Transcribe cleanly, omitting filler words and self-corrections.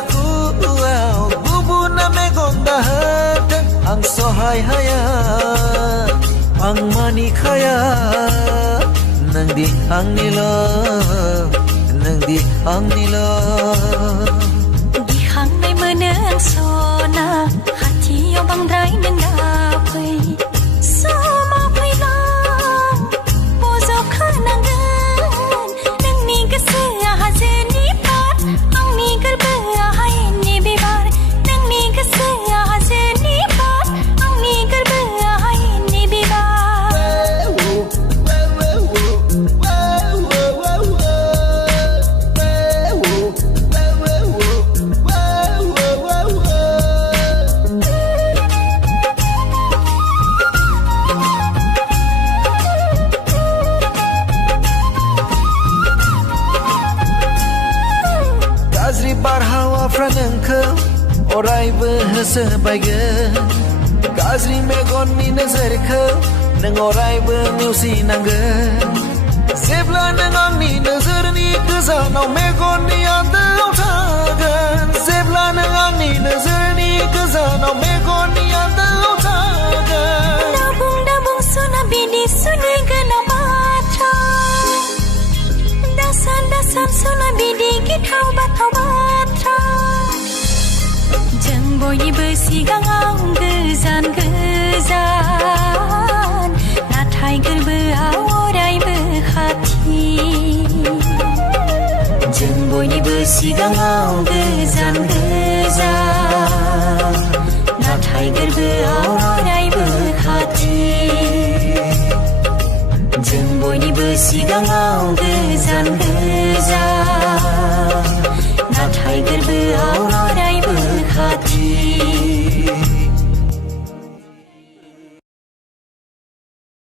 aku gubuna megon dahaten ang sohay haya ang manik haya nang di ang nila Dihang may menang sona hati yo bangdrai nang dapai sama pai lang pozo khanangan nang ni kasaya hajeni pat ang ni garba hai ni bibar nang ni kasaya hajeni pat ang ni garba hai ni bibar Gazri barhawa franangkau oraiba hasabaigan Gazri megon ni nazarkau nang oraiba niusinanggan Zebla nang angni nazarni kazanau megon ni andau tagan Zebla nang angni nazarni kazanau megon ni andau tagan Dabung suna bini suni gana bata Dasan suna bini githau bata Jeng boyi bersigang ang gezan Nathai gerbeau orai berhati Jeng boyi bersigang ang gezan